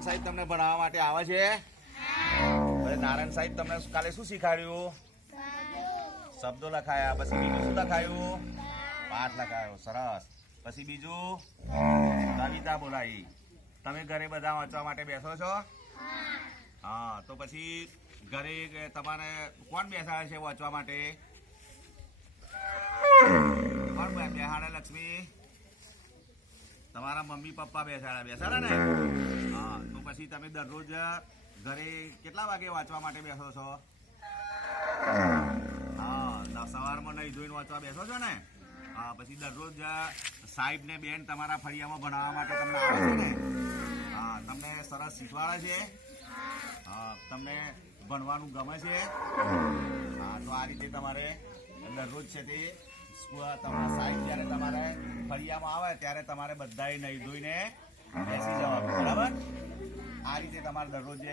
નારાયણ સાહેબ તમને ભણાવવા માટે આવે છે? નારાયણ સાહેબ તમને કાલે શું શીખવાડ્યું? શબ્દો લખાયા. પછી બીજું શું લખાયું? પાઠ લખાયો. સરસ. પછી બીજું કવિતા બોલાવી. તમે ઘરે બધા વાંચવા માટે બેસો છો? હા. તો પછી ઘરે તમારે કોણ બેસાડે છે વાંચવા માટે? કોણ બેસાડે લક્ષ્મી? તમારા મમ્મી પપ્પા બેસાડે ને? હા. તો પછી તમે દરરોજ ઘરે કેટલા વાગે વાંચવા માટે બેસો છો? હા. સવારમાં નહીં ધોઈને વાંચવા બેસો છો ને? હા. પછી દરરોજ સાહેબ ને બેન તમારા ફળિયામાં ભણાવવા માટે તમને આવે છે ને? હા. તમને સરસ શીખવાડે છે? હા. તમને ભણવાનું ગમે છે? હા. તો આ રીતે તમારે દરરોજ છે તે તમારા સાહેબ જ્યારે તમારે ફળિયામાં આવે ત્યારે તમારે બધાએ નહીં ધોઈને બેસી જવાનું. બરાબર? આ રીતે તમારે દરરોજ